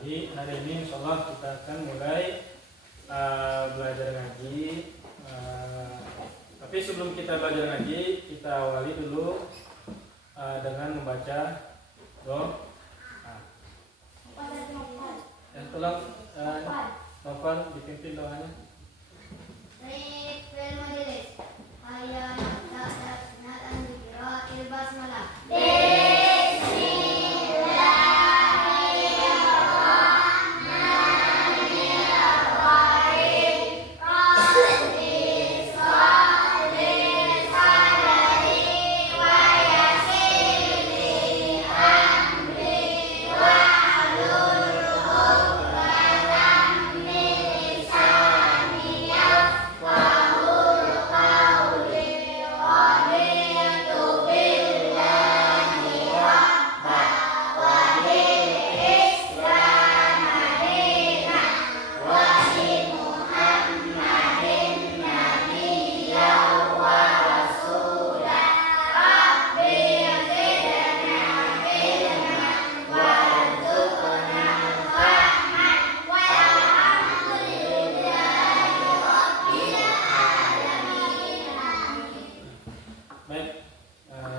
Jadi hari ini insya Allah kita akan mulai belajar ngaji. Tapi sebelum kita belajar ngaji, kita awali dulu dengan membaca doa. Yang tolong Novel dipimpin doanya.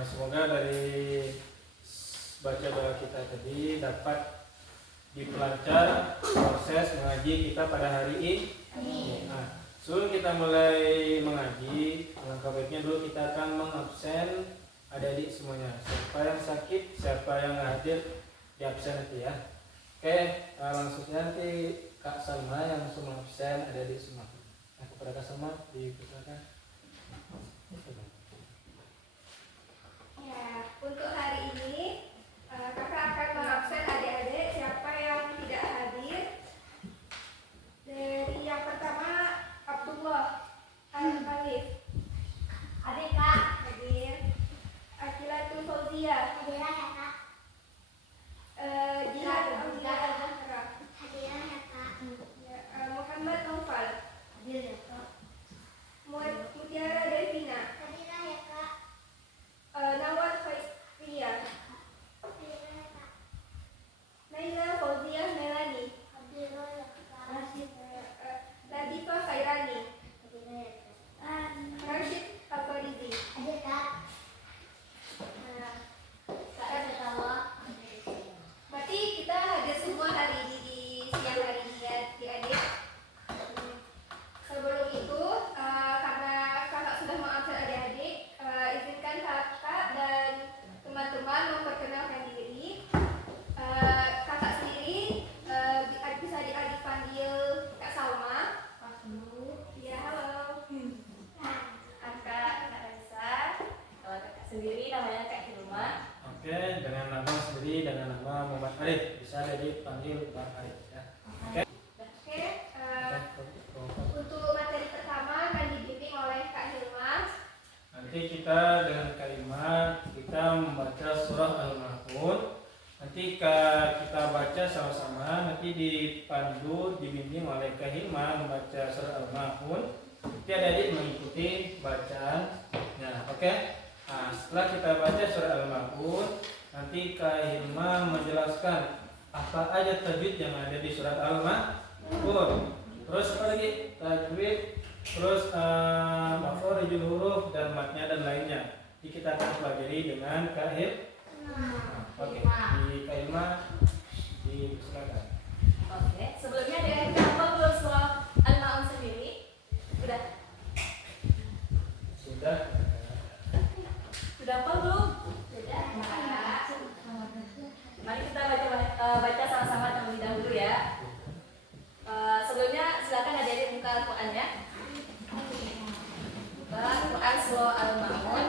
Semoga dari baca doa kita tadi dapat dipelancar proses mengaji kita pada hari ini. Nah, sebelum kita mulai mengaji, alangkah baiknya dulu kita akan mengabsen adik-adik semuanya. Siapa yang sakit, siapa yang hadir di absen nanti ya. Oke, langsung saja nanti Kak Salma yang langsung mengabsen adik-adik semua. Nah, kepada Kak Salma dipersilakan. Ya, untuk hari ini kakak akan mengabsen adik-adik siapa yang tidak hadir. Dari yang pertama Abdullah Al-Alif. Hadir Kak. Hadir. Akilatul Fauzia. Hadiran ya Kak. Jihan Aulia Al-Zahra. Hadiran ya Kak. Muhammad Naufal. Hadir ya Kak. Mutiara Devina. Hadiran ya Kak. Nawar Faizia. Hadiran ya Kak. Naila Fauzia Melani. Hadiran ya Kak. Rashid. Ladifa Khairani. Hadiran ya Kak. Rashid Al-Farizi. Hadir Kak. Kak Setawa. Berarti kita hadir semua hari ini di siang hari ini ya adik-adik. Sebelum itu karena kakak sudah mengabsen adik-adik, izinkan kakak dan teman-teman memperkenalkan diri. Kakak sendiri bisa adik-adik panggil Kak Salma. Ya, halo. Kak Raisa. Kalau kakak sendiri namanya Kak Hilma. Oke, dengan nama sendiri, dengan nama Muhammad Arif, bisa dipanggil Bang Arif ya. Oke. Oke, untuk materi pertama akan dibimbing oleh Kak Hilma. Nanti kita dengan kalimat kita membaca surah Al-Ma'un. Nanti kita baca sama-sama. Nanti dipandu, dibimbing oleh Kak Hilma membaca surah Al-Ma'un. Nanti adik-adik mengikuti bacaannya. Oke. Nah, setelah kita baca surah Al-Ma'un, nanti Kak Hilma menjelaskan apa aja tajwid yang ada di surat Al-Ma'un. Terus apa lagi? Tajwid, terus makhorijul huruf dan matnya dan lainnya. Jadi kita akan pelajari dengan Kak Hilma. Oke, di Kak Hilma dipersilakan. Oke, sebelumnya dengan hafal belum surah Al-Ma'un sendiri? Sudah hafal belum? Sudah. Mari kita baca sama-sama terlebih dahulu ya. Sebelumnya silakan adik-adik buka Al-Quran ya. Buka Quran surah Al-Ma'un.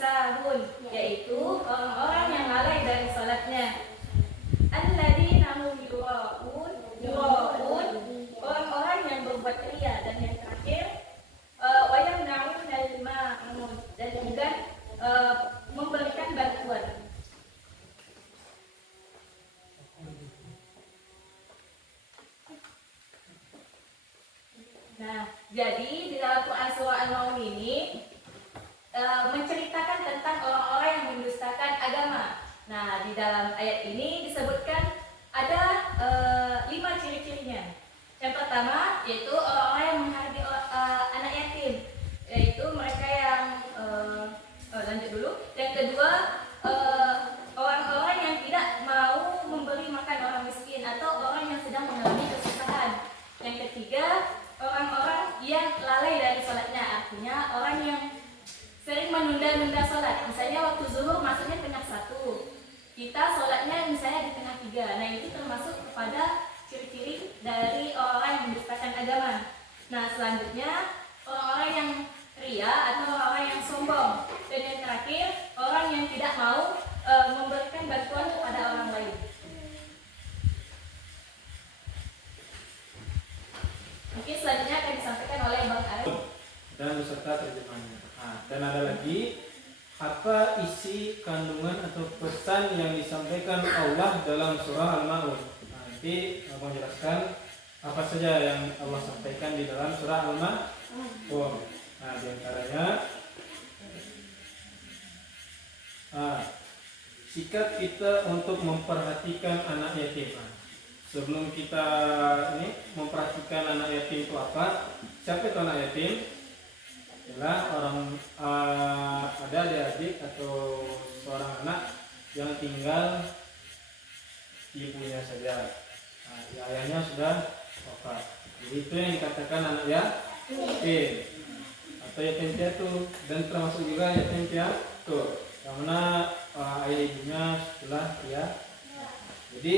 sahun, yaitu orang-orang yang lalai dari salatnya. Alladzina hum yuraun, orang-orang yang berbuat ria. Dan yang terakhir, wa yamna'unal ma'un, dan juga memberikan bantuan. Nah, jadi di dalam Quran surah An-Nahl ini menceritakan tentang orang-orang yang mendustakan agama. Nah, di dalam ayat ini disebutkan ada 5 ciri-cirinya. Yang pertama yaitu orang-orang yang menghargai anak yatim, yaitu mereka yang lanjut dulu. Yang kedua, orang-orang yang tidak mau memberi makan orang miskin atau orang yang sedang mengalami kesusahan. Yang ketiga, orang-orang yang lalai dari sholatnya, artinya orang yang sering menunda-nunda sholat. Misalnya waktu zuhur masuknya tengah 1, kita sholatnya misalnya di tengah 3. Nah, itu termasuk kepada ciri-ciri dari orang-orang yang mendustakan agama. Nah, selanjutnya orang-orang yang ria atau orang-orang yang sombong. Dan yang terakhir, orang yang tidak mau memberikan bantuan kepada orang lain. Mungkin selanjutnya akan disampaikan oleh Bang Arif dan beserta terjemahannya. Dan ada lagi, apa isi kandungan atau pesan yang disampaikan Allah dalam surah Al-Ma'un. Nanti mau jelaskan apa saja yang Allah sampaikan di dalam surah Al-Ma'un. Nah, diantaranya sikap kita untuk memperhatikan anak yatim. Sebelum kita ini memperhatikan anak yatim itu apa? Siapa itu anak yatim? Adalah orang ada adik-adik atau seorang anak yang tinggal ibunya saja. Nah, ayahnya sudah wafat. Jadi itu yang dikatakan anak yatim atau yatim piatu, dan termasuk juga yatim piatu yang mana ayah ibunya sudah ya. Jadi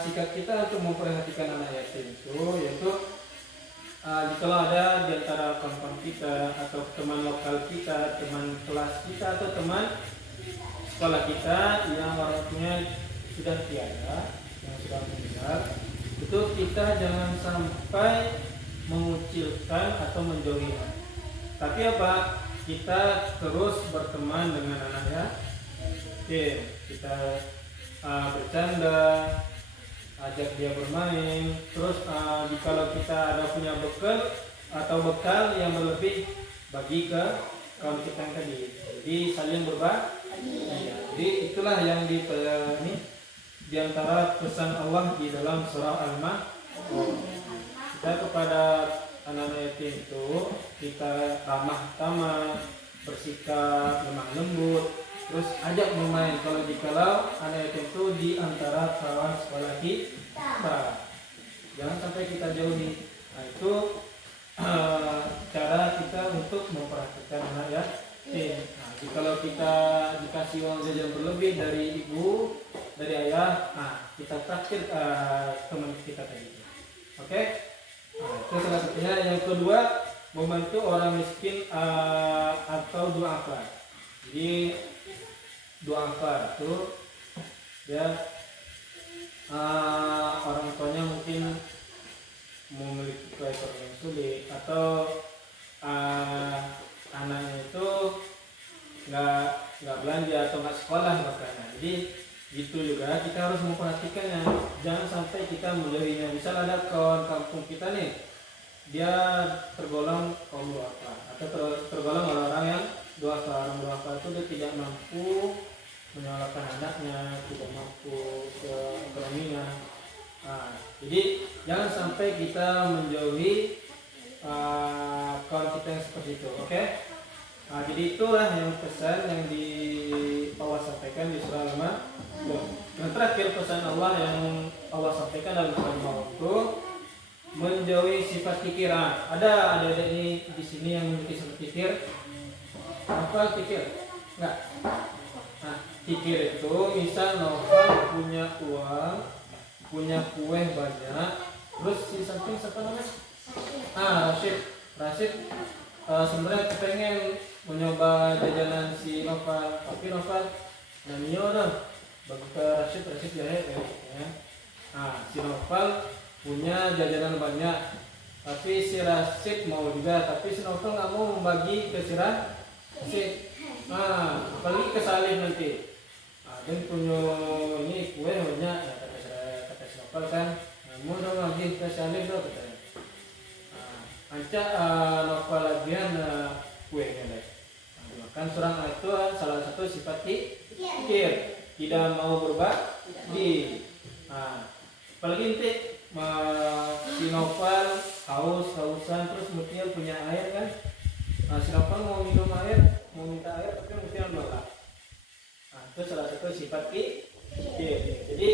sikap kita untuk memperhatikan anak yatim itu yaitu kalau ada di antara kawan-kawan kita atau teman lokal kita, teman kelas kita atau teman sekolah kita yang orang tuanya sudah tiada, yang sudah meninggal, itu kita jangan sampai mengucilkan atau menjauhinya. Tapi apa? Kita terus berteman dengan anaknya. Oke, kita bercanda, ajak dia bermain. Terus kalau kita ada punya bekal yang berlebih, bagi ke kawan kita yang tadi. Jadi saling berbagi. Jadi itulah yang di antara pesan Allah di dalam surah Al-Ma'un. Kita kepada anak-anak yatim itu kita ramah tamah, bersikap lemah lembut, terus ajak bermain. Kalau anak yatim itu di antara kawan sekolah kita, jangan sampai kita jauhi. Nah, itu cara kita untuk memperhatikan anak yatim. Nah, kalau kita dikasih uang jajan berlebih dari ibu, dari ayah, kita traktir teman kita tadi. Oke? Nah, itu salah satunya. Yang kedua, membantu orang miskin atau du'afa. Jadi du'afa itu dia orang tuanya mungkin memiliki keekonomian yang sulit, atau anaknya itu nggak belanja atau nggak sekolah makanya. Jadi gitu juga kita harus memperhatikannya, jangan sampai kita menjauhinya. Misal ada kawan kampung kita nih, dia tergolong kaum duafa atau tergolong orang-orang yang duafa. Orang duafa itu dia tidak mampu menyalahkan anaknya, tidak mampu ke ekonominya. Jadi jangan sampai kita menjauhi kawan kita yang seperti itu. Oke? Jadi itulah yang pesan yang Allah sampaikan di surah Al-Ma'un. Yang terakhir pesan Allah yang Allah sampaikan dalam surah Al-Ma'un itu menjauhi sifat kikir. Ada adik-adik ini di sini yang memiliki sifat kikir. Apa kikir? Enggak. Kikir itu misal Novel punya uang, punya kue banyak, terus di samping siapa namanya? Rashid sebenarnya pengen mencoba jajanan si Noval, tapi Noval namanya dah bagi ke Rashid Jahit ya. Nah, si Noval punya jajanan banyak, tapi si Rashid mau juga, tapi si Noval nggak mau membagi ke si Rashid. Nah, apalagi ke Salim nanti. Nah, dan punya ini kue banyak, ya, kata si Noval kan, mau dong lagi ke Salim dong katanya. Anca Noval lagian kuenya deh. Kan seorang itu salah satu sifat kikir, tidak mau berbagi. Nah, apalagi nanti si Noval hausan terus Mutia punya air kan. Nah, si Noval mau minum air, mau minta air tapi Mutia menolak. Nah, itu salah satu sifat kikir. Jadi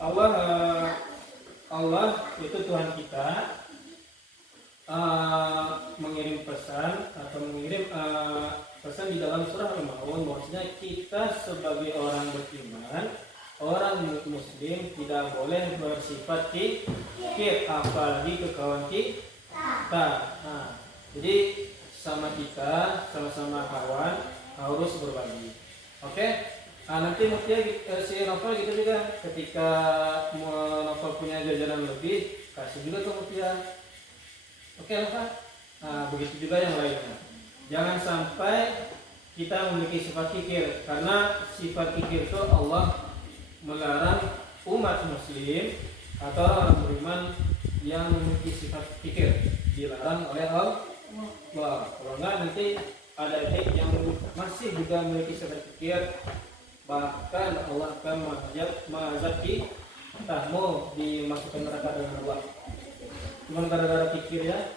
Allah itu Tuhan kita mengirim pesan atau mengirim pesan di dalam surah Al-Maun, maksudnya kita sebagai orang beriman, orang muslim tidak boleh bersifat kikir, apalagi ke kawan kita. Nah, jadi sama kita, sama-sama kawan harus berbagi. Oke? Nanti Mutia si Novel gitu juga, ketika Novel punya jajanan lebih, kasih juga ke Mutia. Oke Novel? Nah, begitu juga yang lainnya. Jangan sampai kita memiliki sifat kikir, karena sifat kikir itu Allah melarang umat muslim atau orang beriman yang memiliki sifat kikir, dilarang oleh Allah. Kalau enggak nanti ada yang masih juga memiliki sifat kikir, bahkan Allah akan mengazab kita, mau dimasukkan neraka dengan Allah. Cuma gara-gara kikir ya,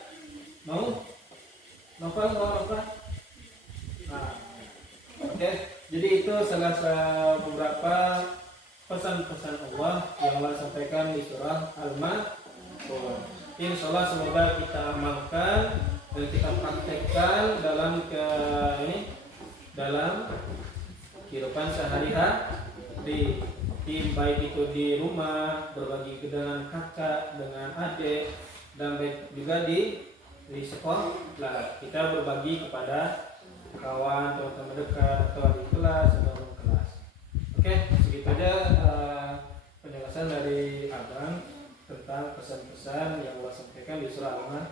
mau? Novel. Nah, oke. Jadi itu salah satu beberapa pesan-pesan Allah yang Allah sampaikan di surah Al-Maun. Insya Allah semoga kita amalkan dan kita praktekkan dalam kehidupan sehari-hari, baik itu di rumah, berbagi dengan kakak, dengan adik, dan baik juga di sekolah. Kita berbagi kepada kawan, teman-teman dekat, atau di kelas atau kelas. Oke, segitu aja penjelasan dari Abang tentang pesan-pesan yang Allah sampaikan di surah Al-Maun.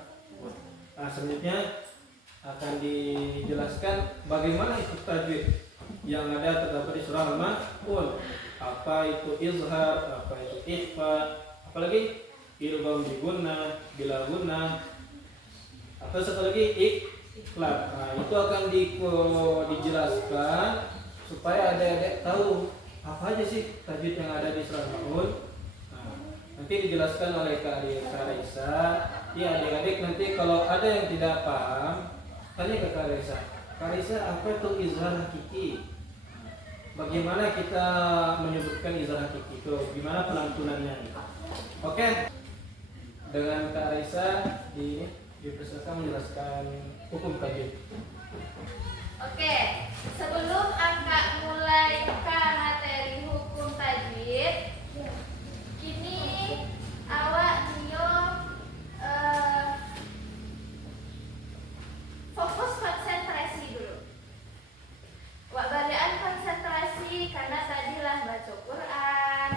Nah, selanjutnya akan dijelaskan bagaimana itu tajwid yang ada terdapat di surah Al-Maun. Apa itu izhar, apa itu ikhfa, apalagi idgham bi gunnah, bila gunnah, atau satu lagi ikhlas. Nah, itu akan dijelaskan supaya adik-adik tahu apa aja sih tajwid yang ada di surah Al-Maun. Nah, nanti dijelaskan oleh Kak Raisa. Ya, adik-adik nanti kalau ada yang tidak paham, tanya ke Kak Raisa. Kak Raisa, apa itu izhar hakiki? Bagaimana kita menyebutkan izhar hakiki itu? Gimana pelantunannya? Oke. Dengan Kak Raisa dipersilakan menjelaskan hukum tajwid. Oke, sebelum Akak mulai ke materi hukum tajwid, kini awak nyo fokus konsentrasi dulu. Wak balian konsentrasi karena tadilah baca Quran,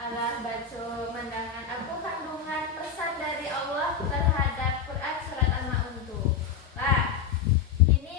alah baca mandangan apa kandungan pesan dari Allah terhadap Quran surat Al-Maun itu. Nah, ini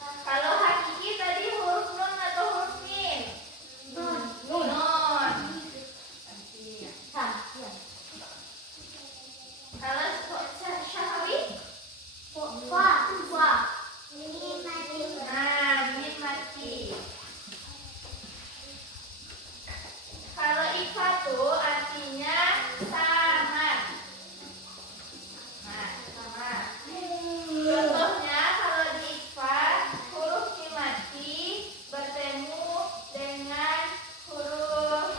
Kalau hakiki tadi huruf nun atau huruf min? Nun. Kalau syahawi? Nah, min mati. Kalau ifatu artinya samar. Nah, samar. Contohnya kalau di ikhfa huruf mim mati bertemu dengan huruf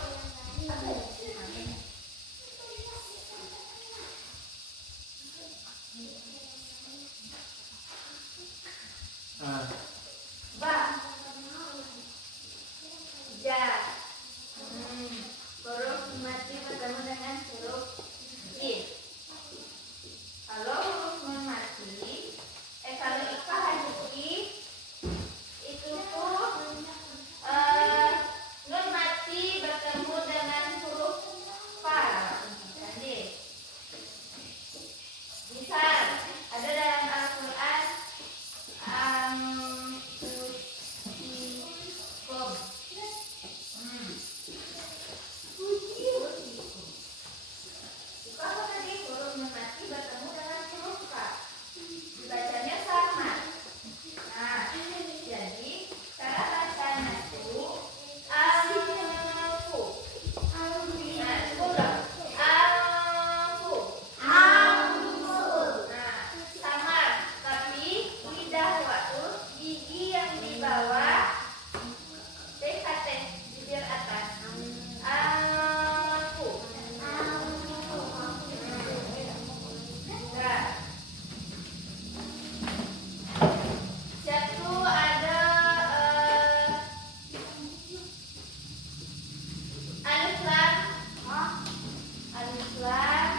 Nah, ba, ja. Huruf mim mati bertemu dengan huruf jim. Kalau huruf nun mati, kalau ikhfa hakiki itu tuh nun mati bertemu dengan huruf fa. Jadi, misal ada dalam Al-Quran Anfusikum. Itu apa tadi? Huruf nun mati bertemu dengan huruf fa. Dibacanya sama. Nah, jadi cara bacanya itu anfu. Nah, ulang. Anfu. Nah, samar. Tapi lidah waktu gigi yang di bawah TKT bibir atas. Anfu. Nah, satu ada alif lam. Alif lam.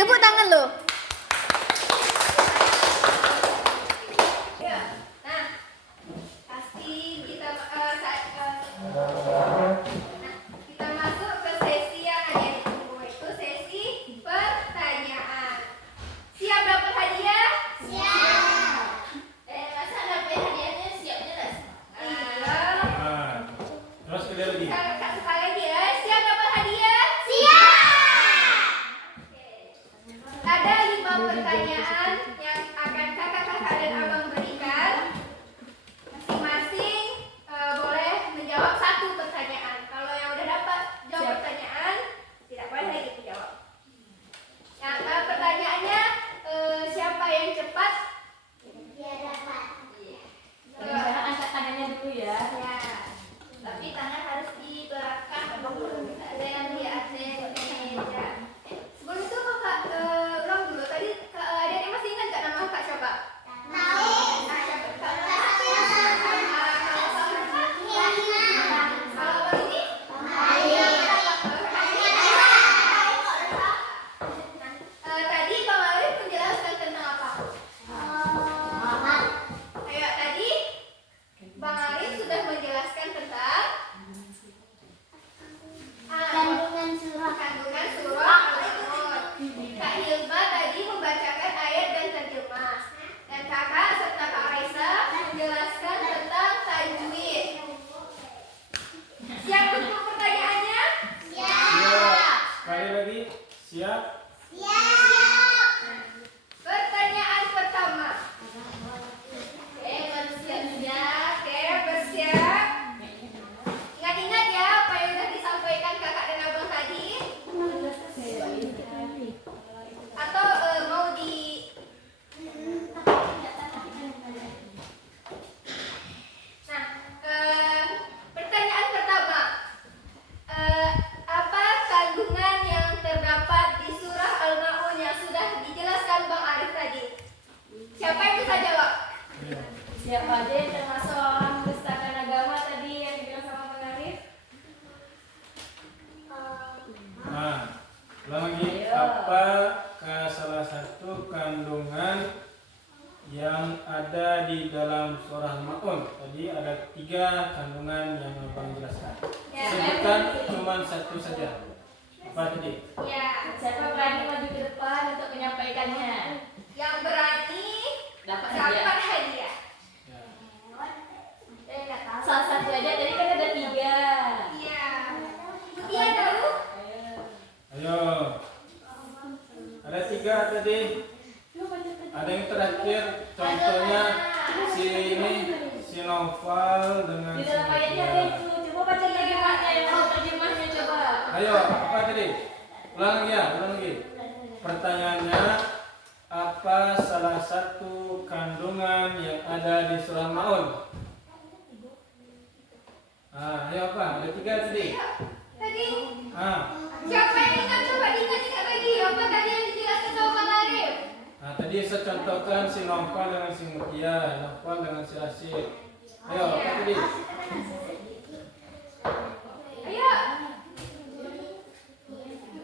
Tepuk tangan lo. Ya. Nah, pasti kita kita masuk ke sesi yang ada ditunggu, itu sesi pertanyaan. Siap dapat hadiah? Siap. Masa dapat hadiahnya siap jelas? Iya. Nah, terus kita lagi. Sekali lagi ya. Siap dapat hadiah? Siap. Ada 5 pertanyaan yang akan kakak-kakak dan abang berikan. Masing-masing boleh menjawab 1 pertanyaan. Kalau yang udah dapat jawab Siap. pertanyaan, tidak boleh lagi dijawab. Nah, pertanyaannya siapa yang cepat? Dia dapat. Jangan angkat tangannya dulu ya. Ya. Tapi tangan harus di belakang. Jangan di atas meja. Sebelum itu kakak ulang dulu. Tadi adik masih ingat nggak nama kak siapa? Tahu. Tadi Bang Arif menjelaskan tentang apa? Ayo, tadi Bang Arif sudah menjelaskan tentang Kandungan surah. kandungan surah Al-Mulk. Kak Hilma tadi membacakan ayat dan terjemah. Dan kakak serta Kak Raisa menjelaskan tentang tajwid. Siap untuk pertanyaannya? Siap. Sekali lagi. Siap. Pertanyaan pertama. Oke, bersiap-siap. Oke, bersiap. Ingat-ingat ya apa yang sudah disampaikan kakak dan abang tadi. Atau mau di Nah, pertanyaan pertama. Apa kandungan yang terdapat di surah Al-Maun yang sudah dijelaskan Bang Arif tadi? Siapa yang bisa jawab? Siapa aja yang termasuk orang mendustakan agama tadi yang dibilang sama Bang Arif? Nah, ulang lagi. Ayo. Apa salah satu kandungan yang ada di dalam surah Maun? Tadi ada 3 kandungan yang abang jelaskan. Ya. Sebutkan cuma 1 saja. Apa tadi? Ya, Siapa berani maju ke depan untuk menyampaikannya? yang berani Dapat dapat hadiah. hadiah. Ya. Salah satu aja tadi kan ada 3. Iya. Iya dulu. Ayo. Ada 3 tadi. Ada yang terakhir. Contohnya si Noval dengan Di si dalam ayatnya ada Mutia. itu. Coba baca terjemahnya yang mau terjemahnya coba. Ayo, apa tadi? Ulang lagi ya, ulang lagi. Pertanyaannya, apa salah satu kandungan yang ada di surah Maun? Ayo apa? Ada 3 tadi. Tadi Ah, siapa yang ingat coba diingat-ingat lagi apa tadi yang dijelaskan sama Bang Arif? tadi saya contohkan si Noval dengan si Mutia, Noval dengan si Asyik. Ayo, apa tadi? Ayo.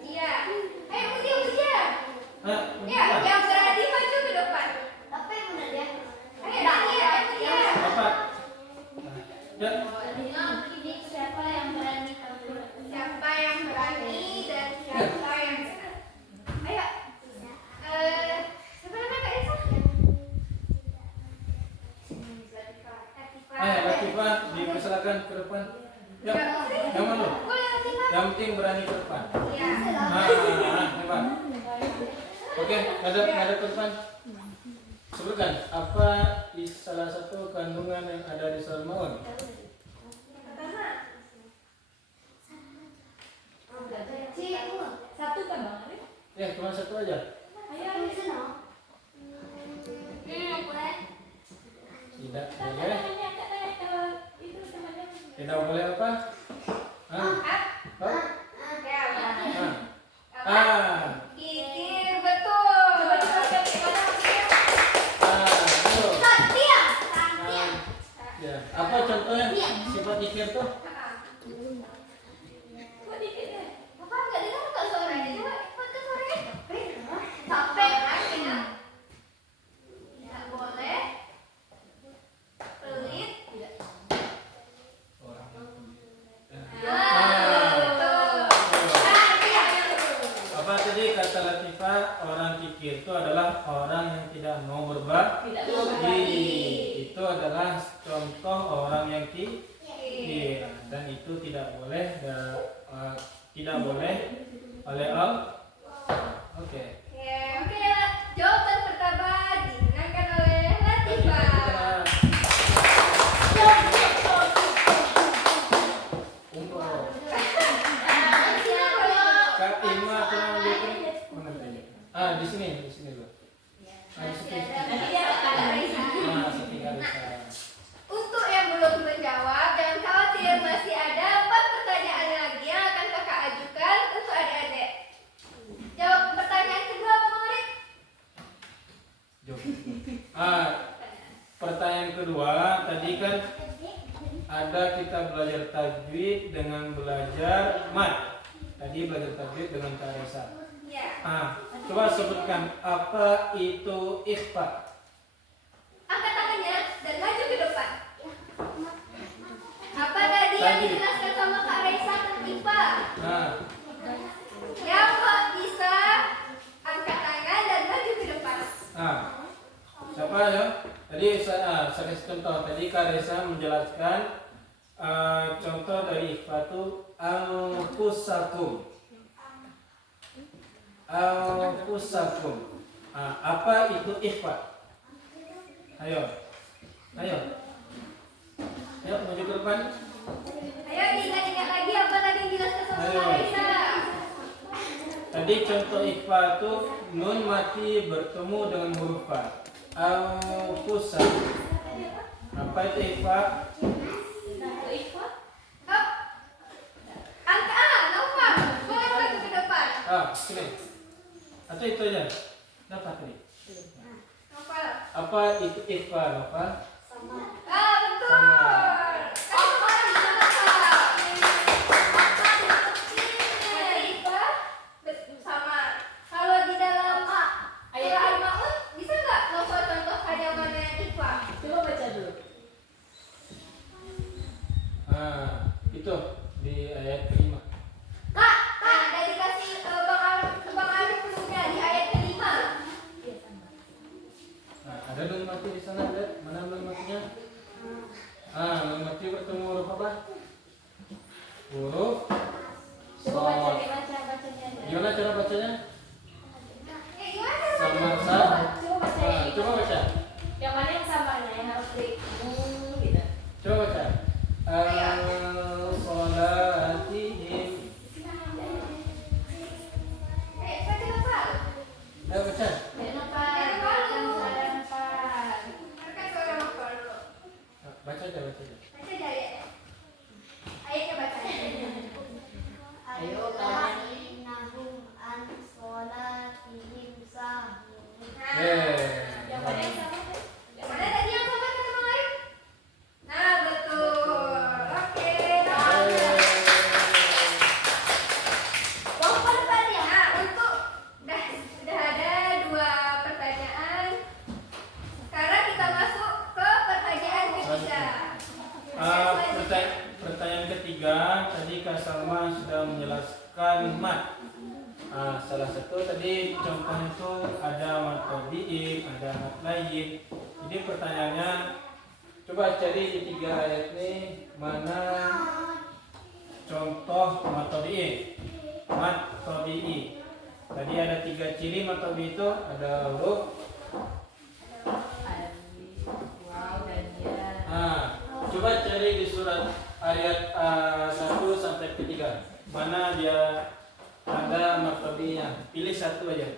Iya. Ayo Mutia. Ah, Ya, Mutia. yang berani maju ke depan. Apa yang benar ya? Ayo, Mutia. Apa? Ya, Siapa yang berani kabur? Siapa yang berani dan siapa yang benar? Ayo. Siapa namanya Kak Esa? ayo Latifah, dipersilakan ke depan. Ya, yang mana? Boleh Latifah? Yang penting berani ke depan. Iya. Hebat. Oke, ada ke depan. Sebutkan apa salah satu kandungan yang ada di surah Maun? Pertama. Satu kan Bang Arif? Ya, cuma 1 aja. Ayo. Boleh. Tidak Angkat boleh. tangannya, angkat tangannya kalau itu temannya. Tidak boleh apa? Hah? Ah, Oh? ya. Ah. Kikir betul. Coba diperlihatkan gimana maksudnya? Betul. Satya. Ah, ya. Apa contohnya sifat ikir tuh? Coba dikit deh. Bapak nggak dengar kok suaranya? Coba pakai suaranya. Capek kan ya? Tidak boleh. Pelit. Betul. Apa tadi kata Latifah? Orang kikir itu adalah orang yang tidak mau berbagi. Tidak mau berbagi. Itu adalah contoh orang yang kikir dan itu tidak boleh oleh Allah. Oke. Oke, jawaban pertama dimenangkan oleh Latifah. Kak Ima tenang dulu. Mana tadi? Di sini loh. Di sini. Nanti dia akan Siti Karisa. Untuk yang belum menjawab, jangan khawatir, masih ada 4 pertanyaan lagi yang akan kakak ajukan untuk adik-adik. Jawab pertanyaan kedua apa Bang Arif? Pertanyaan kedua tadi kan ada kita belajar tajwid dengan belajar mat. Tadi belajar tajwid dengan Kak Resa. Ya. Coba sebutkan apa itu ikhfa. Angkat tangannya dan maju ke depan. Apa tadi yang dijelaskan sama Kak Raisa tertipa? Yang nggak bisa angkat tangan dan maju ke depan. Siapa ya? Tadi saya kasih contoh. Tadi Kak Resa menjelaskan contoh dari ikhfa itu anfusakum. Apa itu ikhfa? Ayo maju ke depan. Ayo diingat-ingat lagi apa tadi yang dijelaskan sama Ayo. Kak Raisa. Tadi contoh ikhfa itu nun mati bertemu dengan huruf fa. Anfusakum. Apa itu ikhfa? Nova, boleh maju ke depan. Sini. Atau itu aja. Dapat nih. Nova. Apa itu ikhfa, Nova? Betul. Sama. Sama. Kalau di dalam surah Al-Ma'un bisa nggak Nova contohkan yang mana yang ikhfa? Coba baca dulu. Itu di ayat kelima. Kak, ada dikasih Bang Arif dulunya di ayat kelima. Ada nun mati di sana, ada mana nun matinya? Nun mati bertemu huruf apa? Huruf Coba baca, Shad. bacanya. Gimana cara bacanya? Gimana? Sama Coba baca yang Coba baca. Yang mana yang samanya yang harus di gitu. Coba baca. Al-solatihim. Baca Nova. Ayo baca. Nova. Kan suara Nova dulu. Baca aja. Baca aja ya. Ayatnya baca. Ayo Innahum an sholatihim sahun. yang mana yang sama? Yang mana tadi yang sama kata Bang Arif? Betul. Oke. Bang depan ya. Untuk udah ada 2 pertanyaan. Sekarang kita masuk ke pertanyaan ketiga. Pertanyaan ketiga tadi Kak Salma sudah menjelaskan mat. Salah satu tadi contohnya itu ada mat tabi'i, ada mat lain. Jadi pertanyaannya coba cari di 3 ayat ini mana contoh mat tabi'i. Mat tabi'i. Tadi ada 3 ciri mat tabi'i itu ada huruf. Wow dan ya. Coba cari di surat ayat 1 sampai 3. Mana dia ada martabinya? Pilih satu aja.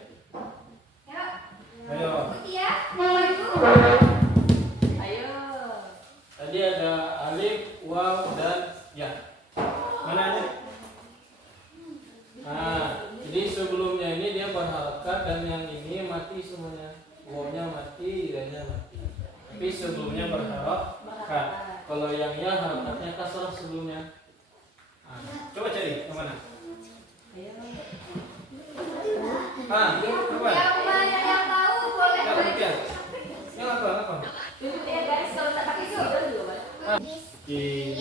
Ya. Ayo. Ikuti ya. Maju. Ayo. Tadi ada alif, waw dan ya. Mana aja? Jadi sebelumnya ini dia berharakat dan yang ini mati semuanya. Wawnya mati, dan-nya mati. Tapi sebelumnya berharakat. Kalau yang ya harakatnya kasrah sebelumnya. Coba cari ke mana? Ayo. Coba. Yang Di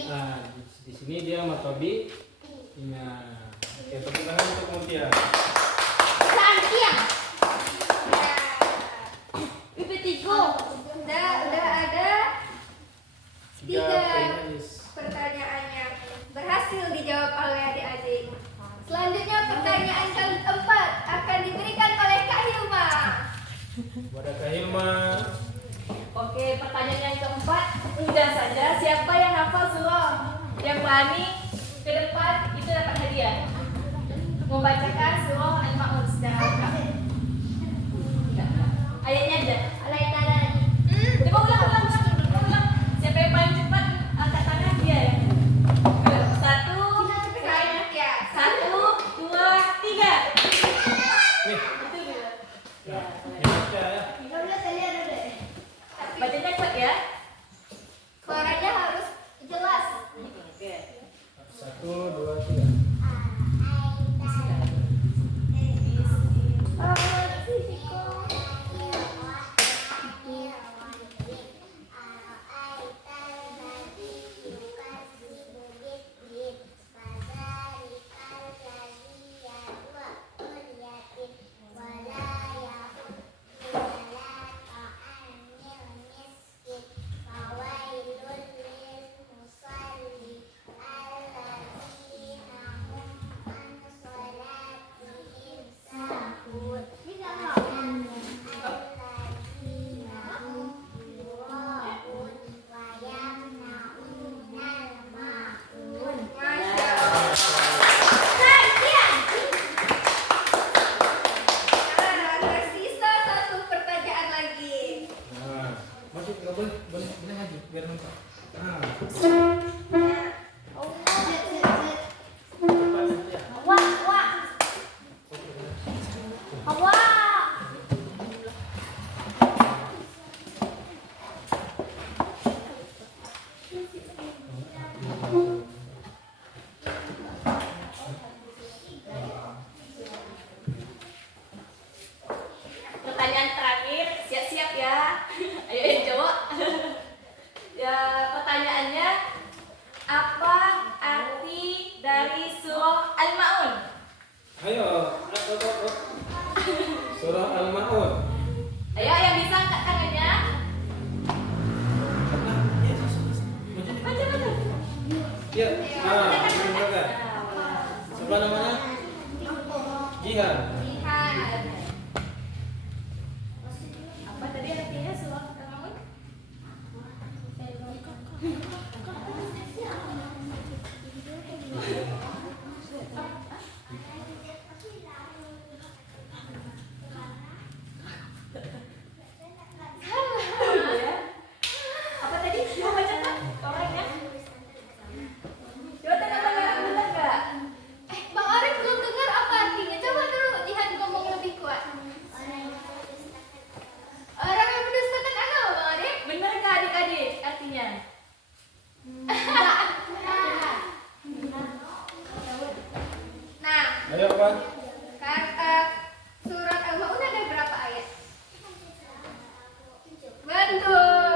sini dia matobi. Nah, oke, tepuk tangan untuk Mutia. Udah ada 3 finalis. pertanyaannya berhasil dijawab oleh adik-adik. Selanjutnya pertanyaan keempat akan diberikan oleh Kak Hilma. Kepada Kak Hilma. Oke, pertanyaan yang keempat mudah saja. Siapa yang hafal surah yang berani ke depan itu dapat hadiah. Membacakan surah Al-Maun secara lengkap. Ayatnya aja. Coba ulang. Siapa yang paling cepat angkat tangan dia ya. 1, 2, 3. Nih, Itu dia. ya, baca ya. Bacanya cepat ya. Suaranya harus jelas. Oke. 1, 2, 3. Tersisa 1 pertanyaan lagi. Nah, masuk nggak boleh maju biar nampak. Nah, Pertanyaan terakhir, siap-siap ya. Ayo cowok. Ya, pertanyaannya apa arti dari surah Al-Maun? ayo. Surah Al-Maun. Ayo yang bisa angkat tangannya. Baca. Ya, silakan. Siapa namanya? Jihan. Lihat. Apa tadi artinya surah Al-Maun? Apa tadi? Mau bacakan orangnya? Coba tengah-tengah benar nggak? Bang Arif belum dengar apa artinya. Coba dulu Jihan ngomong lebih kuat. Orang yang mendustakan agama, Bang Arif. Benar nggak adik-adik artinya? Nah, Ayo, Pak. surat Al-Maun ada berapa ayat? Betul.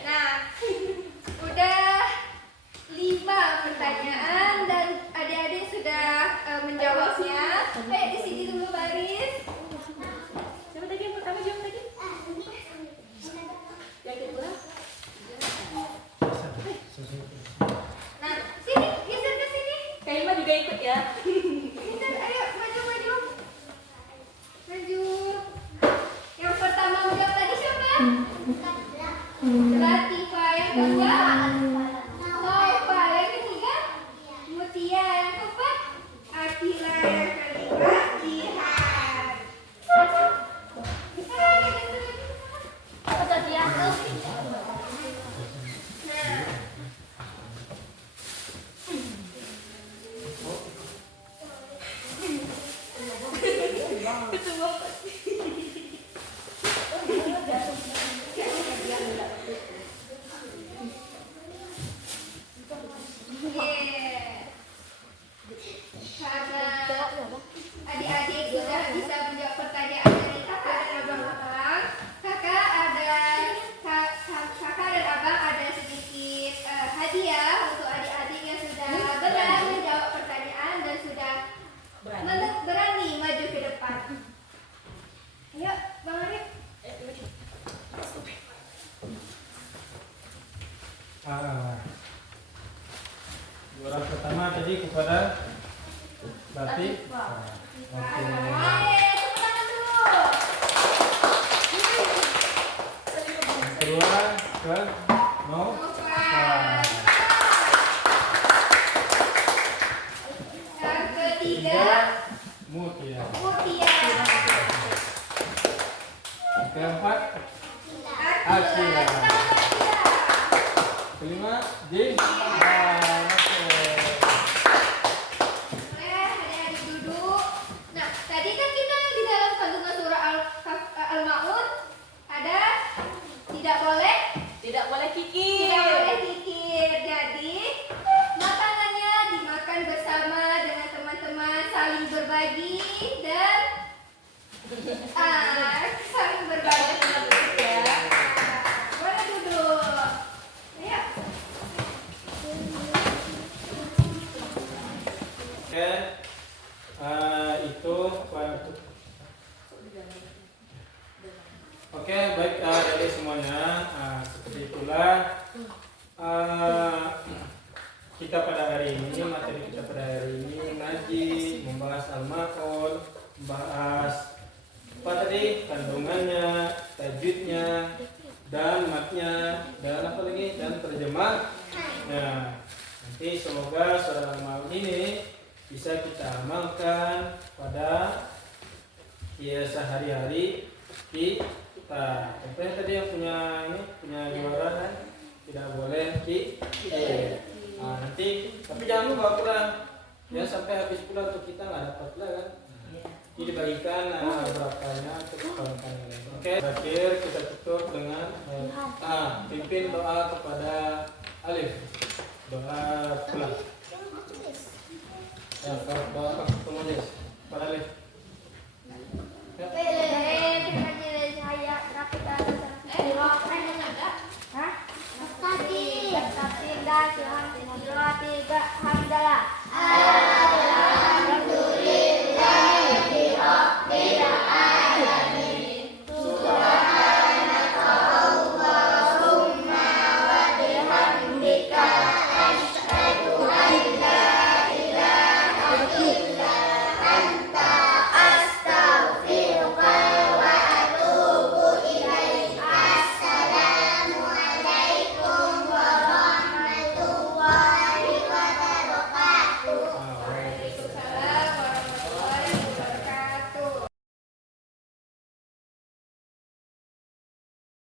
Nah, udah 5 pertanyaan dan adik-adik sudah menjawabnya. Ayo di sini dulu baris. Siapa tadi yang pertama jawab tadi? Yang kedua? Nah, sini geser ke sini. Kak Ilma juga ikut ya. Geser, ayo maju. Maju. Yang pertama menjawab tadi siapa? Latifah. Yang kedua? Nova. Yang ketiga? Mutia. Yang keempat? Akila. Yang kelima? Jihan. Apa tadi aku? Nah, yeah. Karena adik-adik sudah bisa menjawab pertanyaan dari kakak dan abang-abang, kakak Latifah. Oke. Tepuk tangan dulu. Kedua ke Nova. Yang ketiga, Mutia. Mutia. Keempat Akila. Akila. Kita Akila. Kelima Jin. Nah, oke. Adik-adik duduk. Nah, tadi kan kita di dalam kandungan surah Al-Maun ada Tidak boleh kikir. tidak boleh kikir. Jadi makanannya dimakan bersama dengan teman-teman, saling berbagi dan saling berbagi. Ya. Boleh duduk. Ayo. Oke. Itu apa itu? Oke, baik dari semuanya. Seperti itulah kita pada hari ini, materi kita pada hari ini ngaji, membahas Al-Maun, membahas apa tadi kandungannya, tajwidnya, dan matnya, dan apa lagi, dan terjemah. Nah, nanti semoga surah Al-Maun ini bisa kita amalkan pada ya sehari-hari kita. Contohnya tadi yang punya juara kan tidak boleh nanti, tapi jangan lupa pulang ya, sampai habis pulang tuh kita nggak dapat lah kan. Jadi dibagikan berapanya untuk kawan-kawan. Oke, terakhir kita tutup dengan pimpin doa kepada Alif. Doa pulang. Ya, doa penulis para Alif. Ya. Hamdalah.